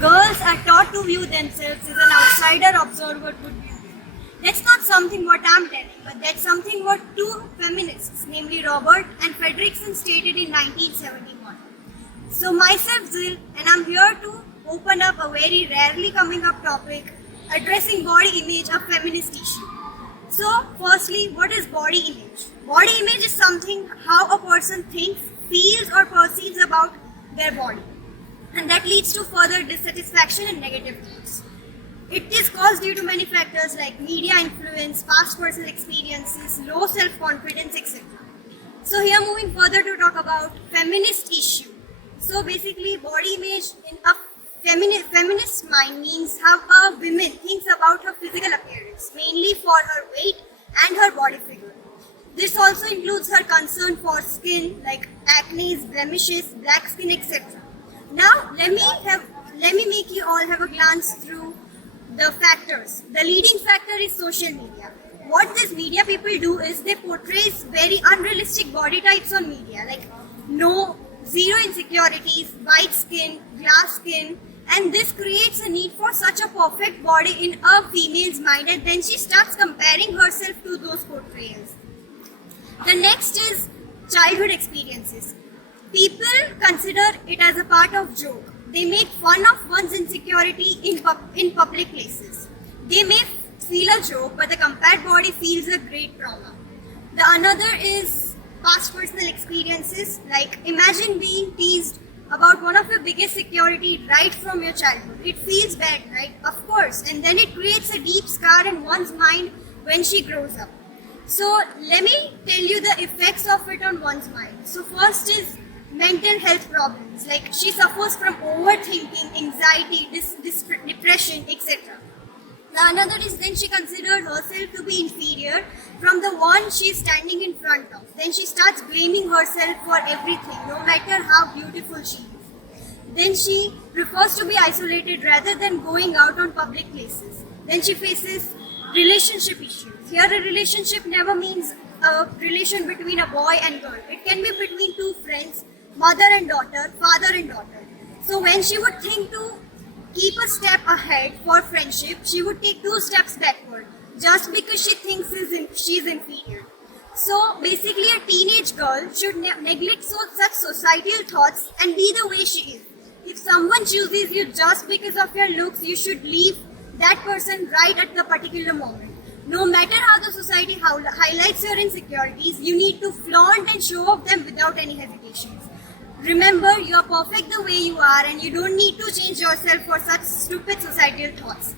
Girls are taught to view themselves as an outsider observer would view. That's not something what I'm telling, but that's something what two feminists, namely Robert and Fredrickson, stated in 1971. So myself Zil, and I'm here to open up a very rarely coming up topic addressing body image, a feminist issue. So firstly, what is body image? Body image is something how a person thinks, feels or perceives about their body. And that leads to further dissatisfaction and negative thoughts. It is caused due to many factors like media influence, past personal experiences, low self-confidence, etc. So here moving further to talk about feminist issue. So basically body image in a feminist mind means how a woman thinks about her physical appearance, mainly for her weight and her body figure. This also includes her concern for skin like acne, blemishes, black skin, etc. Now let me make you all have a glance through the factors. The leading factor is social media. What these media people do is they portray very unrealistic body types on media, like zero insecurities, white skin, glass skin, and this creates a need for such a perfect body in a female's mind, and then she starts comparing herself to those portrayals. The next is childhood experiences. People consider it as a part of joke. They make fun of one's insecurity in public places. They may feel a joke, but the compared body feels a great trauma. The another is past personal experiences. Like imagine being teased about one of your biggest security right from your childhood. It feels bad, right? Of course. And then it creates a deep scar in one's mind when she grows up. So let me tell you the effects of it on one's mind. So first is mental health problems, like she suffers from overthinking, anxiety, depression, etc. The another is then she considers herself to be inferior from the one she is standing in front of. Then she starts blaming herself for everything, no matter how beautiful she is. Then she prefers to be isolated rather than going out on public places. Then she faces relationship issues. Here a relationship never means a relation between a boy and girl. It can be between two friends, mother and daughter, father and daughter. So when she would think to keep a step ahead for friendship, she would take 2 steps backward just because she thinks she's inferior. So basically a teenage girl should neglect such societal thoughts and be the way she is. If someone chooses you just because of your looks, you should leave that person right at the particular moment. No matter how the society highlights your insecurities, you need to flaunt and show off them without any hesitations. Remember, you are perfect the way you are and you don't need to change yourself for such stupid societal thoughts.